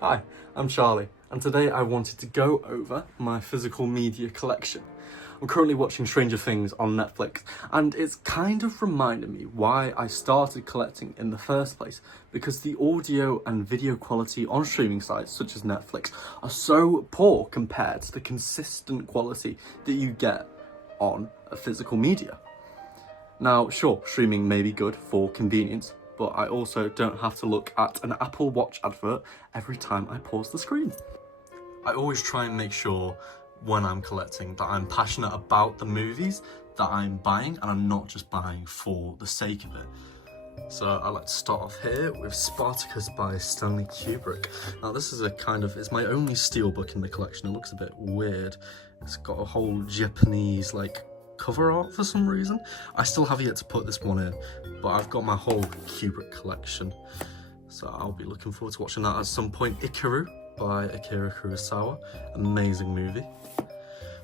Hi, I'm Charlie, and today I wanted to go over my physical media collection. I'm currently watching Stranger Things on Netflix, and it's kind of reminded me why I started collecting in the first place, because the audio and video quality on streaming sites such as Netflix are so poor compared to the consistent quality that you get on a physical media. Now, sure, streaming may be good for convenience, but I also don't have to look at an Apple Watch advert every time I pause the screen. I always try and make sure when I'm collecting that I'm passionate about the movies that I'm buying, and I'm not just buying for the sake of it. So I like to start off here with Spartacus by Stanley Kubrick. Now this is it's my only steelbook in the collection. It looks a bit weird. It's got a whole Japanese cover art for some reason. I still have yet to put this one in, but I've got my whole Kubrick collection, so I'll be looking forward to watching that at some point. Ikaru by Akira Kurosawa, amazing movie.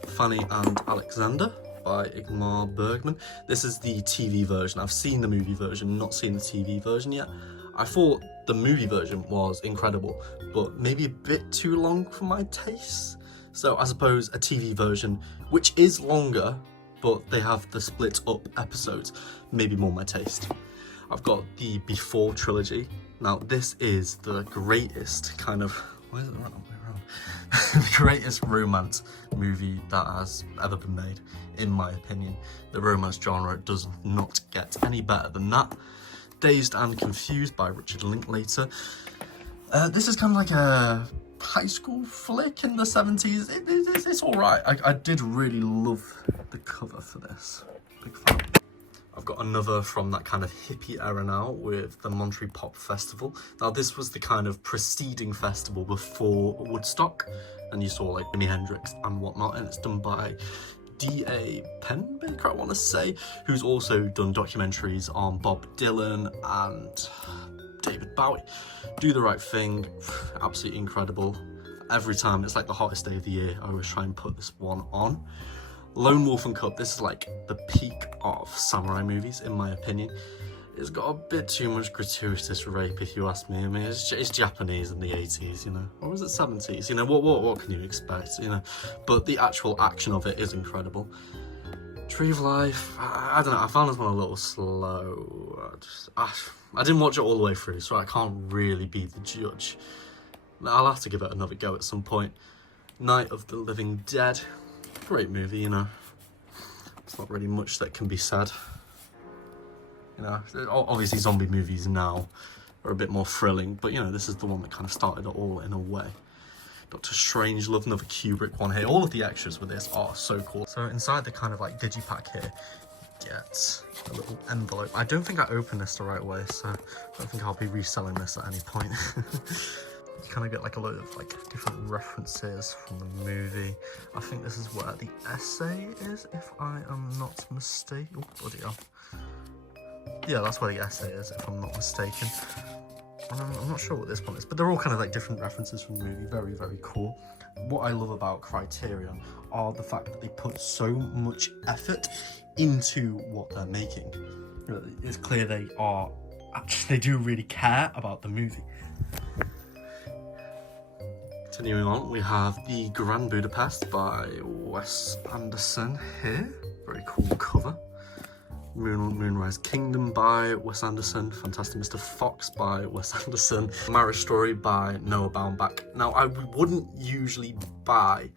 Fanny and Alexander by Ingmar Bergman. This is the TV version. I've seen the movie version, not seen the TV version yet. I thought the movie version was incredible, but maybe a bit too long for my taste. So I suppose a TV version, which is longer, but they have the split up episodes, maybe more my taste. I've got the Before trilogy. Now this is the greatest why is it the right way around? The greatest romance movie that has ever been made, in my opinion. The romance genre does not get any better than that. Dazed and Confused by Richard Linklater. This is kind of like a high school flick in the 70s. It's alright. I did really love the cover for this. Big fan. I've got another from that kind of hippie era now with the Monterey Pop Festival. Now this was the kind of preceding festival before Woodstock, and you saw Jimi Hendrix and whatnot, and it's done by D.A. Penbaker, I want to say, who's also done documentaries on Bob Dylan and David Bowie. Do the Right Thing, absolutely incredible. Every time, it's like the hottest day of the year, I always try and put this one on. Lone Wolf and Cub, this is like the peak of samurai movies, in my opinion. It's got a bit too much gratuitous rape, if you ask me. I mean, it's Japanese in the 80s, you know, or was it 70s? You know, what can you expect, you know? But the actual action of it is incredible. Tree of Life, I don't know, I found this one a little slow. I didn't watch it all the way through, so I can't really be the judge. I'll have to give it another go at some point. Night of the Living Dead, great movie, you know. There's not really much that can be said. You know, obviously zombie movies now are a bit more thrilling, but you know, this is the one that kind of started it all in a way. Dr. Strangelove, another Kubrick one here. All of the extras with this are so cool. So inside the kind of digipack here, get a little envelope. I don't think I opened this the right way, so I don't think I'll be reselling this at any point. You kind of get a load of different references from the movie. I think this is where the essay is, if I am not mistaken. Oh, bloody hell. Yeah, that's where the essay is, if I'm not mistaken. I'm not sure what this one is, but they're all kind of different references from the movie. Very, very cool. What I love about Criterion are the fact that they put so much effort into what they're making. It's clear they do really care about the movie. Continuing on, we have the Grand Budapest by Wes Anderson here. Very cool cover. Moonrise Kingdom by Wes Anderson. Fantastic Mr. Fox by Wes Anderson. Marriage Story by Noah Baumbach. Now, I wouldn't usually buy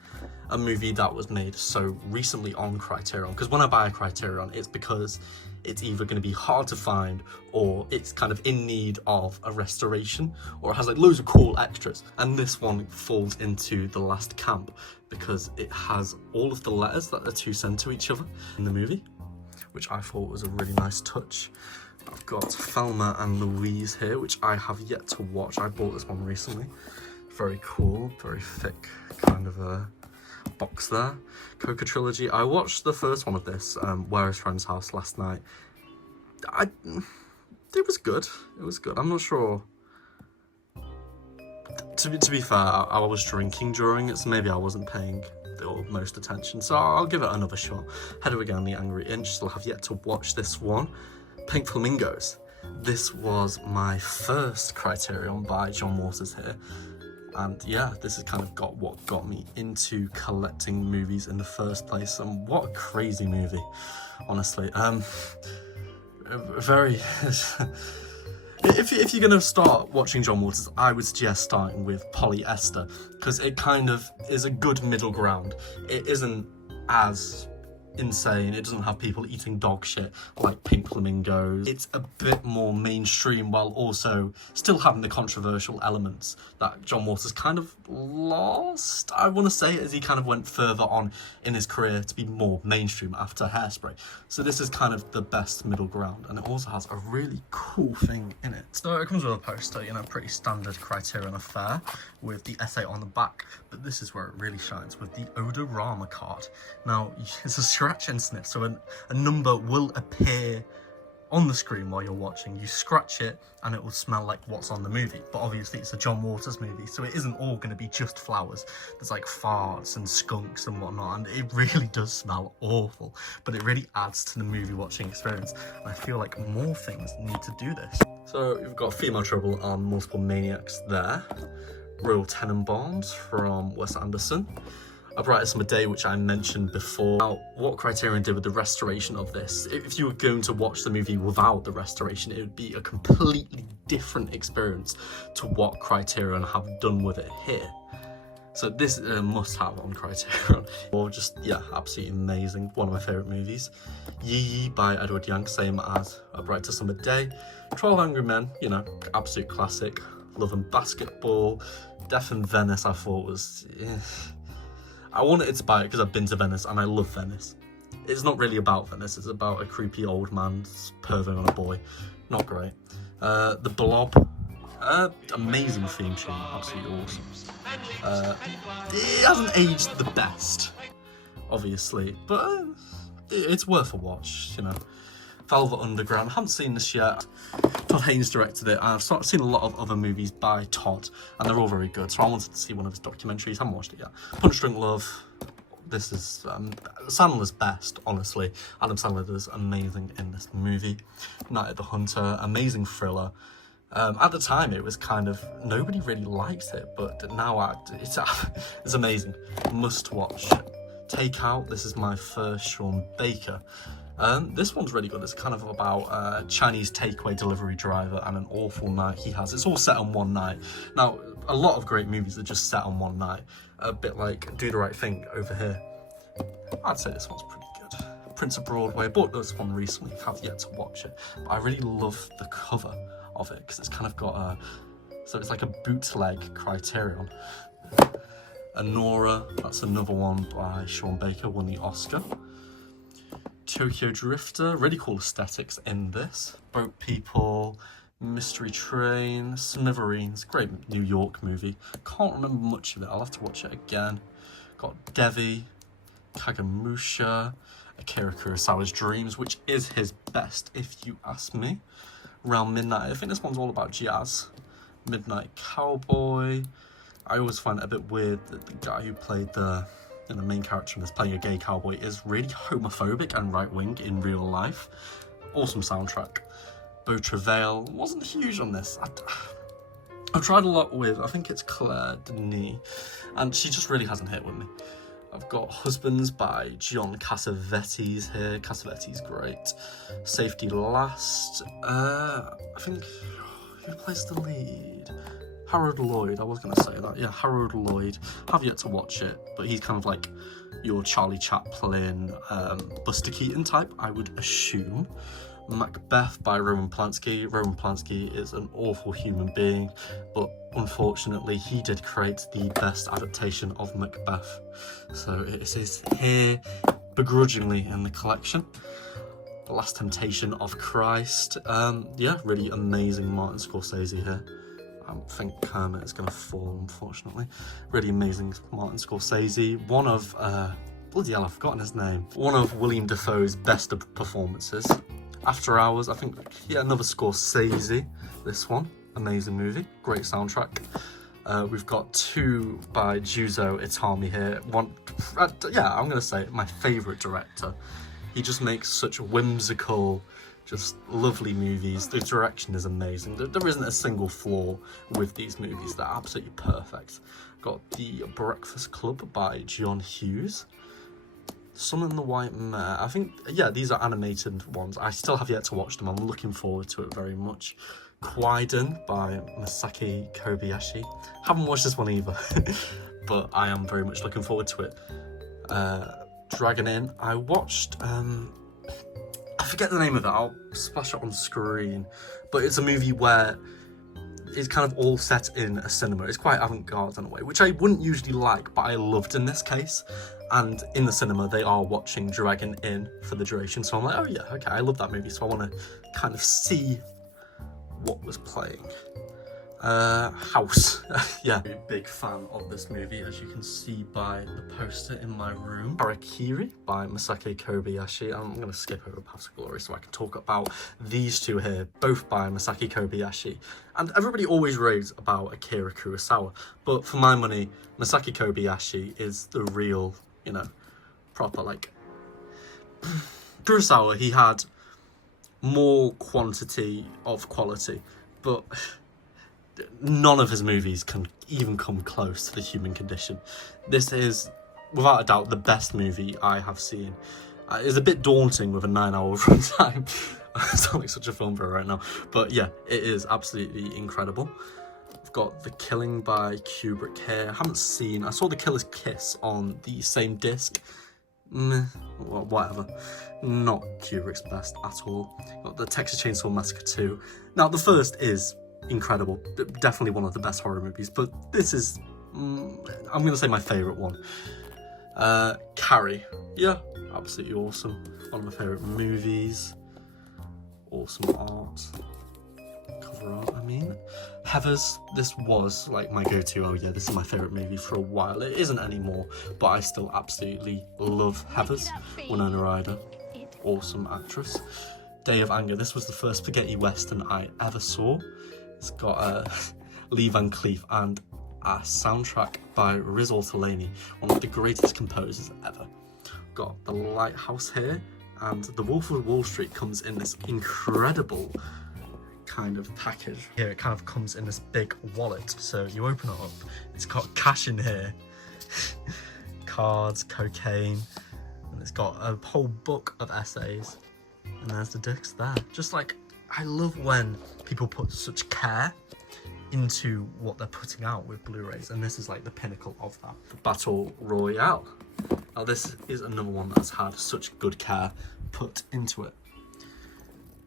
a movie that was made so recently on Criterion, because when I buy a Criterion, it's because it's either going to be hard to find, or it's kind of in need of a restoration, or it has loads of cool extras. And this one falls into the last camp because it has all of the letters that the two send to each other in the movie, which I thought was a really nice touch. I've got Thelma and Louise here, which I have yet to watch. I bought this one recently. Very cool, very thick kind of a box there. Coca trilogy. I watched the first one of this, Where Is Friend's House, last night. It was good. It was good. I'm not sure. To be fair, I was drinking during it, so maybe I wasn't paying the utmost attention. So I'll give it another shot. Hedwig Again, The Angry Inch. Still have yet to watch this one. Pink Flamingos. This was my first Criterion by John Waters here. And yeah, this has kind of got what got me into collecting movies in the first place. And what a crazy movie, honestly. Very... If you're going to start watching John Waters, I would suggest starting with Polyester, because it kind of is a good middle ground. It isn't as insane, it doesn't have people eating dog shit like Pink Flamingos. It's a bit more mainstream while also still having the controversial elements that John Waters kind of lost, I want to say, as he kind of went further on in his career to be more mainstream after Hairspray. So this is kind of the best middle ground, and it also has a really cool thing in it. So it comes with a poster, you know, pretty standard Criterion affair with the essay on the back, but this is where it really shines with the Odorama card. Now, it's a scratch and sniff, so a number will appear on the screen while you're watching. You scratch it and it will smell like what's on the movie, but obviously it's a John Waters movie, so it isn't all going to be just flowers. There's like farts and skunks and whatnot, and it really does smell awful, but it really adds to the movie watching experience, and I feel like more things need to do this. So you've got Female Trouble on Multiple Maniacs there, Royal Tenenbaums from Wes Anderson, A Brighter Summer Day, which I mentioned before. Now, what Criterion did with the restoration of this, if you were going to watch the movie without the restoration, it would be a completely different experience to what Criterion have done with it here. So this is a must-have on Criterion. Or just, yeah, absolutely amazing. One of my favourite movies. Yee Yee by Edward Young, same as A Brighter Summer Day. 12 Angry Men, you know, absolute classic. Love and Basketball. Death in Venice, I thought was... I wanted to buy it because I've been to Venice and I love Venice. It's not really about Venice, it's about a creepy old man perving on a boy. Not great. The Blob, amazing theme tune, absolutely awesome. It hasn't aged the best, obviously, but it's worth a watch, you know. Velvet Underground, I haven't seen this yet. Todd Haynes directed it, and I've seen a lot of other movies by Todd, and they're all very good, so I wanted to see one of his documentaries. I haven't watched it yet. Punch Drunk Love, this is Sandler's best, honestly. Adam Sandler does amazing in this movie. Night at the Hunter, amazing thriller. At the time, it was kind of, nobody really liked it, but now it's amazing. Must watch. Takeout, this is my first Sean Baker. This one's really good. It's kind of about a Chinese takeaway delivery driver and an awful night he has. It's all set on one night. Now, a lot of great movies are just set on one night. A bit like Do the Right Thing over here. I'd say this one's pretty good. Prince of Broadway. I bought this one recently. Have yet to watch it. But I really love the cover of it because it's kind of got a... So it's like a bootleg Criterion. Anora, that's another one by Sean Baker, won the Oscar. Tokyo Drifter, really cool aesthetics in this. Boat People, Mystery Train, Smithereens, great New York movie. Can't remember much of it, I'll have to watch it again. Got Devi, Kagemusha, Akira Kurosawa's Dreams, which is his best if you ask me. Around Midnight, I think this one's all about jazz. Midnight Cowboy. I always find it a bit weird that the guy who played the main character in this, playing a gay cowboy, is really homophobic and right-wing in real life. Awesome soundtrack. Beau Travail, wasn't huge on this. I've tried a lot with, I think it's Claire Denis, and she just really hasn't hit with me. I've got Husbands by John Cassavetes here. Cassavetes, great. Safety Last. I think, who plays the lead? Harold Lloyd, I was going to say that. Yeah, Harold Lloyd. Have yet to watch it, but he's kind of like your Charlie Chaplin, Buster Keaton type, I would assume. Macbeth by Roman Polanski. Roman Polanski is an awful human being, but unfortunately he did create the best adaptation of Macbeth. So it is here, begrudgingly, in the collection. The Last Temptation of Christ. Yeah, really amazing Martin Scorsese here. I think Kermit is going to fall, unfortunately. Really amazing Martin Scorsese. One of, bloody hell, I've forgotten his name. One of William Dafoe's best performances. After Hours, I think, yeah, another Scorsese. This one, amazing movie, great soundtrack. We've got two by Juzo Itami here. One, yeah, I'm going to say my favourite director. He just makes such whimsical, Just lovely movies. The direction is amazing. There isn't a single flaw with these movies. They're absolutely perfect. Got The Breakfast Club by John Hughes. Sun and the White Mare. I think, yeah, these are animated ones. I still have yet to watch them. I'm looking forward to it very much. Kwaidan by Masaki Kobayashi. Haven't watched this one either, but I am very much looking forward to it. Dragon Inn. I watched, I forget the name of it. I'll splash it on screen. But it's a movie where it's kind of all set in a cinema. It's quite avant-garde in a way, which I wouldn't usually like, but I loved in this case. And in the cinema, they are watching Dragon Inn for the duration. So I'm like, oh yeah, okay, I love that movie. So I want to kind of see what was playing. House. Yeah, I'm a big fan of this movie, as you can see by the poster in my room. Harakiri by Masaki Kobayashi. I'm going to skip over Path to Glory so I can talk about these two here, both by Masaki Kobayashi. And everybody always raves about Akira Kurosawa, but for my money, Masaki Kobayashi is the real, you know, proper, like... Kurosawa, he had more quantity of quality, but none of his movies can even come close to The Human Condition. This is, without a doubt, the best movie I have seen. It's a bit daunting with a 9-hour runtime. I sound like such a film bro right now. But yeah, it is absolutely incredible. I've got The Killing by Kubrick here. I haven't seen... I saw The Killer's Kiss on the same disc. Well, whatever. Not Kubrick's best at all. Got The Texas Chainsaw Massacre 2. Now, the first is incredible, definitely one of the best horror movies, but this is I'm gonna say my favorite one. Carrie, yeah, absolutely awesome, one of my favorite movies. Awesome art, cover art, I mean. Heathers, this was like my go-to. Oh yeah, this is my favorite movie for a while. It isn't anymore, but I still absolutely love Heathers. Winona Ryder, awesome actress. Day of Anger, this was the first spaghetti western I ever saw. It's got Lee Van Cleef and a soundtrack by Riz Ortolani, one of the greatest composers ever. Got The Lighthouse here, and The Wolf of Wall Street comes in this incredible kind of package. Here it kind of comes in this big wallet, so you open it up, it's got cash in here, cards, cocaine, and it's got a whole book of essays, and there's the discs there. Just like, I love when people put such care into what they're putting out with Blu-rays, and this is like the pinnacle of that. Battle Royale. Now this is another one that's had such good care put into it.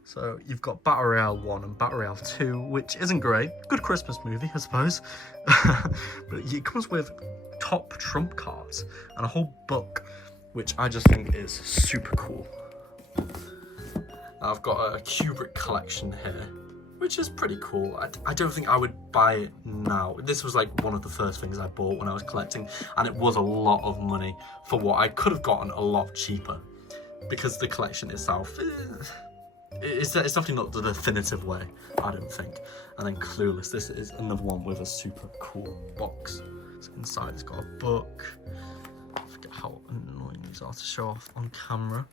So you've got Battle Royale 1 and Battle Royale 2, which isn't great. Good Christmas movie, I suppose. But it comes with top trump cards and a whole book, which I just think is super cool. I've got a Kubrick collection here, which is pretty cool. I don't think I would buy it now. This was like one of the first things I bought when I was collecting, and it was a lot of money for what I could have gotten a lot cheaper, because the collection itself, it's definitely not the definitive way, I don't think. And then Clueless, this is another one with a super cool box. So inside it's got a book. I forget how annoying these are to show off on camera.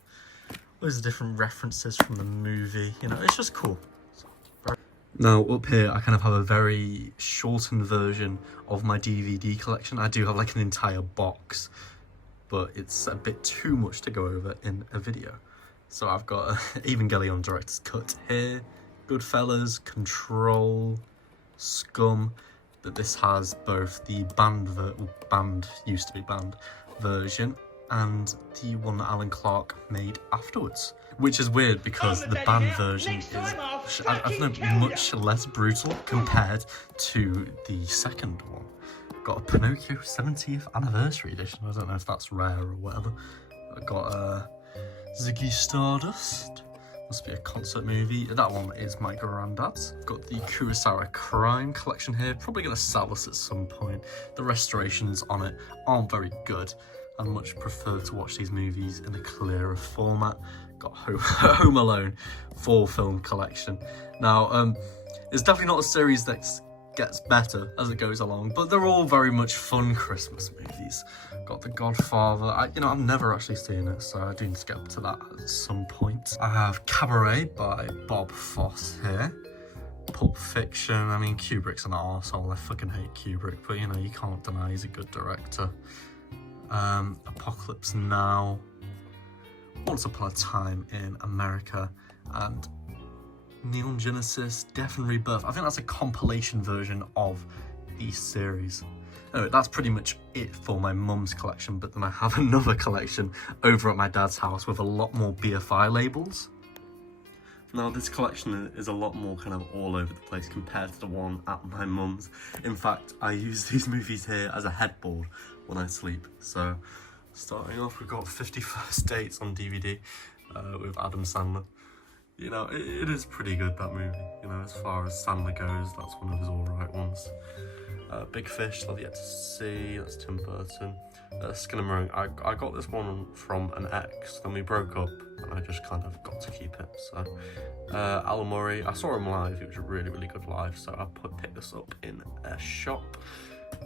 There's different references from the movie, you know, it's just cool. Now up here I kind of have a very shortened version of my DVD collection. I do have like an entire box, but it's a bit too much to go over in a video. So I've got Evangelion Director's Cut here, Goodfellas, Control, Scum, but this has both the banned used to be banned version and the one that Alan Clark made afterwards, which is weird because the banned version is, I don't know, much less brutal compared to the second one. Got a Pinocchio 70th anniversary edition. I don't know if that's rare or whatever. I got a Ziggy Stardust. Must be a concert movie. That one is my granddad's. I've got the Kurosawa Crime collection here. Probably gonna sell this at some point. The restorations on it aren't very good. I much prefer to watch these movies in a clearer format. Got Home Alone 4 film collection. Now, it's definitely not a series that's gets better as it goes along, but they're all very much fun Christmas movies. Got The Godfather. I've never actually seen it, so I do need to get up to that at some point. I have Cabaret by Bob Fosse here. Pulp Fiction. I mean, Kubrick's an arsehole. I fucking hate Kubrick, but you can't deny he's a good director. Apocalypse Now. Once Upon a Time in America, and Neon Genesis Death and Rebirth. I think that's a compilation version of the series. Anyway, that's pretty much it for my mum's collection, but then I have another collection over at my dad's house with a lot more BFI labels. Now, this collection is a lot more kind of all over the place compared to the one at my mum's. In fact, I use these movies here as a headboard when I sleep. So, starting off, we've got 50 First Dates on DVD with Adam Sandler. It is pretty good, that movie. As far as Sandler goes, that's one of his alright ones. Big Fish, Love Yet to See, that's Tim Burton. Skinamarink, I got this one from an ex, then we broke up, and I just kind of got to keep it. So, Alan Murray, I saw him live, he was a really, really good live, so I picked this up in a shop.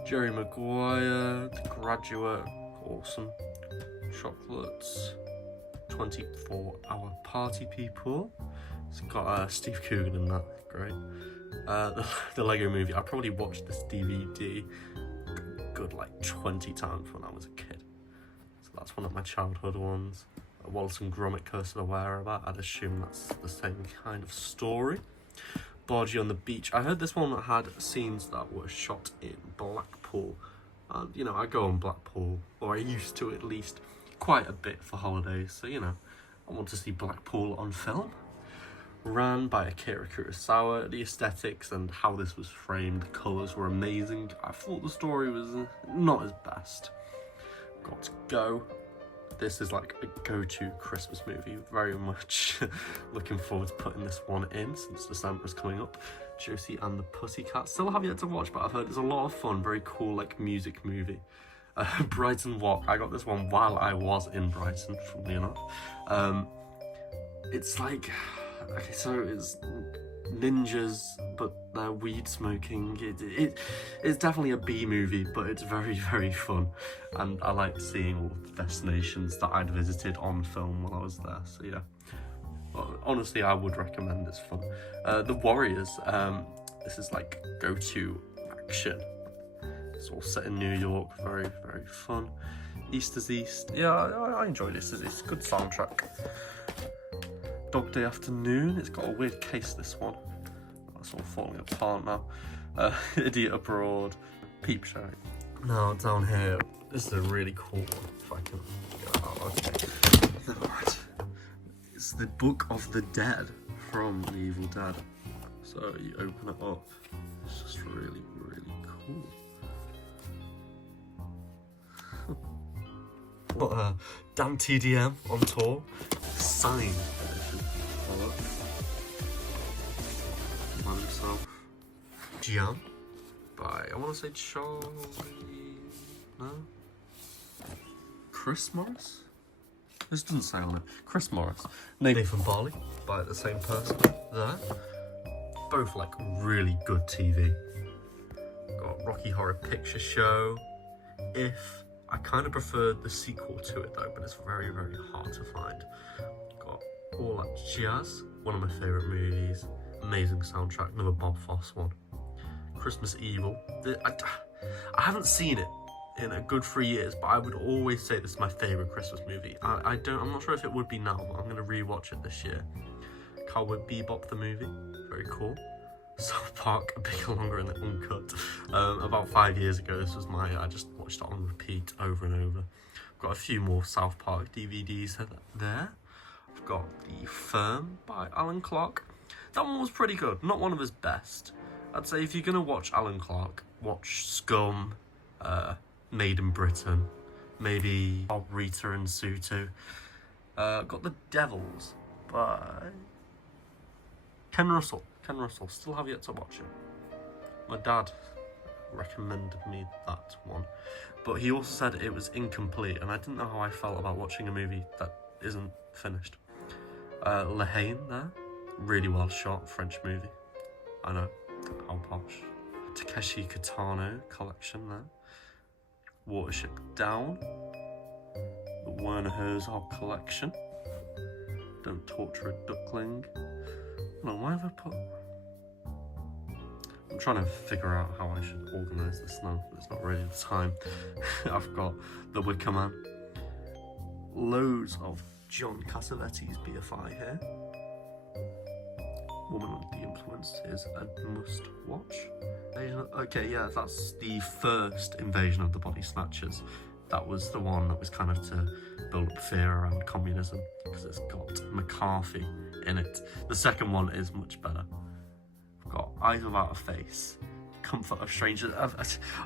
Jerry Maguire, The Graduate, awesome. Chocolates, 24-Hour Party People. It's got Steve Coogan in that, great. The Lego Movie, I probably watched this DVD good like 20 times when I was a kid. So that's one of my childhood ones. Wallace and Gromit, Curse of the Whereabout, I'd assume that's the same kind of story. Bargee on the Beach, I heard this one had scenes that were shot in Blackpool. And, I go on Blackpool, or I used to at least, quite a bit for holidays. So, I want to see Blackpool on film. Ran by Akira Kurosawa. The aesthetics and how this was framed, the colours were amazing. I thought the story was not as best. Got to Go. This is like a go-to Christmas movie. Very much looking forward to putting this one in since December is coming up. Josie and the Pussycat. Still have yet to watch, but I've heard it's a lot of fun. Very cool, like, music movie. Brighton Walk. I got this one while I was in Brighton, funnily enough. It's like... Okay, so it's ninjas, but they're weed smoking. It's definitely a B movie, but it's very, very fun. And I liked seeing all the destinations that I'd visited on film while I was there, so yeah. Well, honestly, I would recommend this fun. The Warriors, this is like go-to action. It's all set in New York, very, very fun. East is East, yeah, I enjoy this. It's a good soundtrack. Dog Day Afternoon, it's got a weird case, this one. That's all falling apart now. Idiot Abroad, Peep Show. Now, down here, this is a really cool one, if I can get it out. Okay. Right. It's the Book of the Dead from The Evil Dead. So you open it up, it's just really, really cool. Got Dan TDM on tour, signed edition. Man himself. Gian by, I want to say Charlie, no? Chris Morris? This doesn't say on it. Chris Morris. Nathan Barley by the same person there. Both like really good TV. Got Rocky Horror Picture Show. If. I kind of preferred the sequel to it though, but it's very, very hard to find. Got All That Jazz, one of my favourite movies. Amazing soundtrack, another Bob Fosse one. Christmas Evil. I haven't seen it in a good 3 years, but I would always say this is my favourite Christmas movie. I'm not sure if it would be now, but I'm going to rewatch it this year. Cowboy Bebop the movie, very cool. South Park, a bit longer and uncut. About 5 years ago, this was I just watched it on repeat over and over. I've got a few more South Park DVDs there. I've got The Firm by Alan Clark. That one was pretty good, not one of his best. I'd say if you're going to watch Alan Clark, watch Scum, Made in Britain, maybe Rita and Sutu. Got The Devils by Ken Russell. Still have yet to watch it. My dad recommended me that one, but he also said it was incomplete, and I didn't know how I felt about watching a movie that isn't finished. La Haine there, really well shot French movie. I know, how posh. Takeshi Kitano collection there. Watership Down. The Werner Herzog collection. Don't Torture a Duckling. No, why have I put... I'm trying to figure out how I should organise this now, but it's not really the time. I've got The Wicker Man. Loads of John Cassavetes BFI here. Woman Under the Influence is a must watch. Okay, yeah, that's the first Invasion of the Body Snatchers. That was the one that was kind of to build up fear around communism, because it's got McCarthy in it. The second one is much better. I've got Eyes Without a Face, Comfort of Strangers.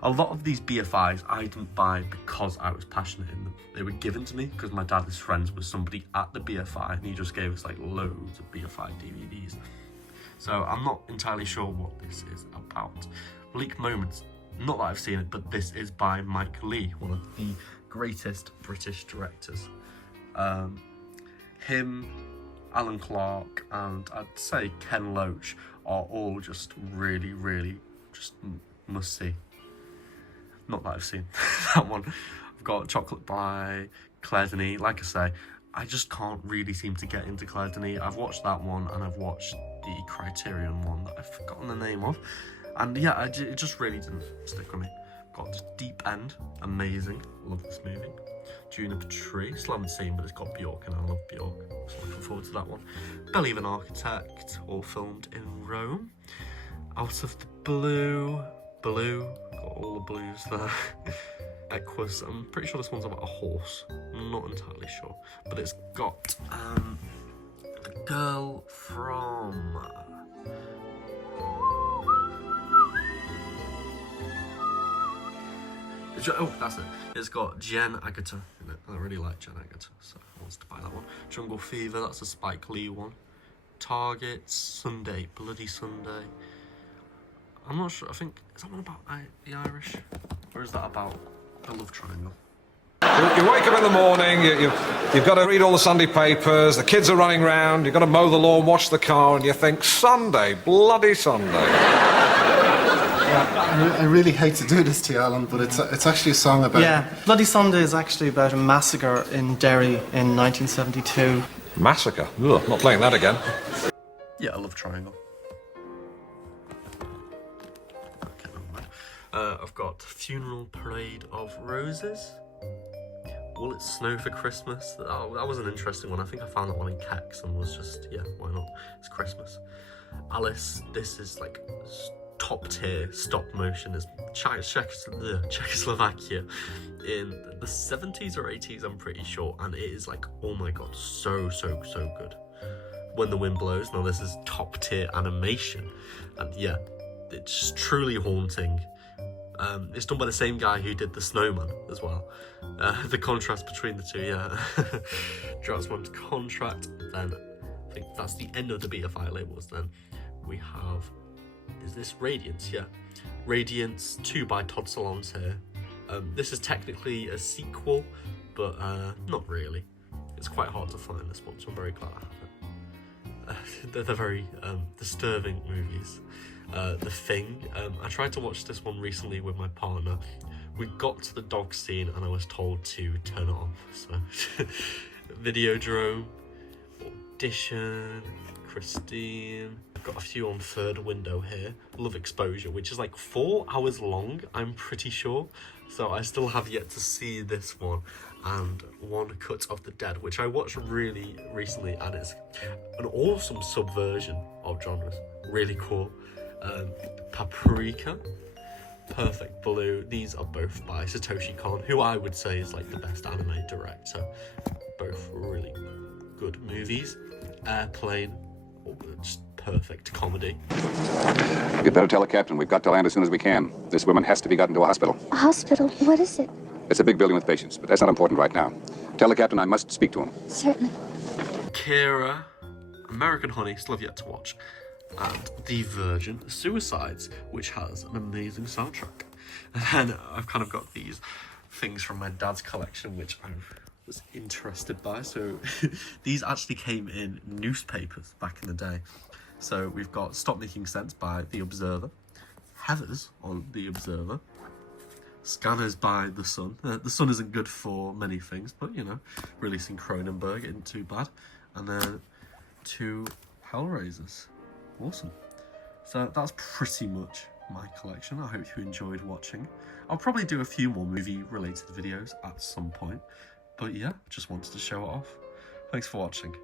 A lot of these BFIs I didn't buy because I was passionate in them. They were given to me because my dad is friends with somebody at the BFI and he just gave us like loads of BFI DVDs. So I'm not entirely sure what this is about. Bleak Moments, not that I've seen it, but this is by Mike Leigh, one of the greatest British directors. Him, Alan Clark, and I'd say Ken Loach are all just really, really just must see. Not that I've seen that one. I've got Chocolate by Claire Denis. Like I say, I just can't really seem to get into Claire Denis. I've watched that one and I've watched the Criterion one that I've forgotten the name of. And yeah, it just really didn't stick with me. Got Deep End, amazing, love this movie. Juniper Tree, still haven't seen, but it's got Bjork and I love Bjork, so looking forward to that one. Belly of an Architect, all filmed in Rome. Out of the Blue, got all the blues there. Equus, I'm pretty sure this one's about a horse, I'm not entirely sure, but it's got the girl from... Oh, that's it. It's got Jen Agata in it. I really like Jen Agata, so I want to buy that one. Jungle Fever, that's a Spike Lee one. Target, Sunday, Bloody Sunday. I'm not sure, I think, is that one about the Irish? Or is that about a love triangle? You wake up in the morning, you've got to read all the Sunday papers, the kids are running around, you've got to mow the lawn, wash the car, and you think, Sunday, bloody Sunday. I really hate to do this to you, Alan, but it's actually a song about... Yeah, Bloody Sunday is actually about a massacre in Derry in 1972. Massacre? Ugh, not playing that again. Yeah, a love triangle. Okay, never mind. I've got Funeral Parade of Roses. Will It Snow for Christmas? Oh, that was an interesting one. I think I found that one in Kex and was just, yeah, why not? It's Christmas. Alice, this is like top tier stop motion, is Czechoslovakia in the 70s or 80s, I'm pretty sure, and it is like, oh my god, so good. When the Wind Blows, now this is top tier animation, and yeah, it's truly haunting. It's done by the same guy who did The Snowman as well. The contrast between the two, yeah. Draughtsman's Contract, then I think that's the end of the BFI labels. Then we have, is this Radiance? Yeah, Radiance 2 by Todd Solondz here. This is technically a sequel, but not really. It's quite hard to find this one, so I'm very glad I have it. They're very disturbing movies. The Thing, I tried to watch this one recently with my partner. We got to the dog scene and I was told to turn it off, so Videodrome, Audition, Christine. I've got a few on Third Window here. Love Exposure, which is like 4 hours long, I'm pretty sure. So I still have yet to see this one. And One Cut of the Dead, which I watched really recently, and it's an awesome subversion of genres. Really cool. Paprika, Perfect Blue. These are both by Satoshi Kon, who I would say is like the best anime director. Both really good movies. Airplane, just perfect comedy. You'd better tell the captain we've got to land as soon as we can. This woman has to be gotten to a hospital. A hospital? What is it? It's a big building with patients, but that's not important right now. Tell the captain I must speak to him. Certainly. Kira, American Honey, still have yet to watch. And The Virgin Suicides, which has an amazing soundtrack. And then I've kind of got these things from my dad's collection, which I was interested by. So these actually came in newspapers back in the day. So we've got Stop Making Sense by The Observer, Heathers on The Observer. Scanners by The Sun. The Sun isn't good for many things, but, you know, releasing Cronenberg isn't too bad. And then 2 Hellraisers. Awesome. So that's pretty much my collection. I hope you enjoyed watching. I'll probably do a few more movie-related videos at some point. But yeah, just wanted to show it off. Thanks for watching.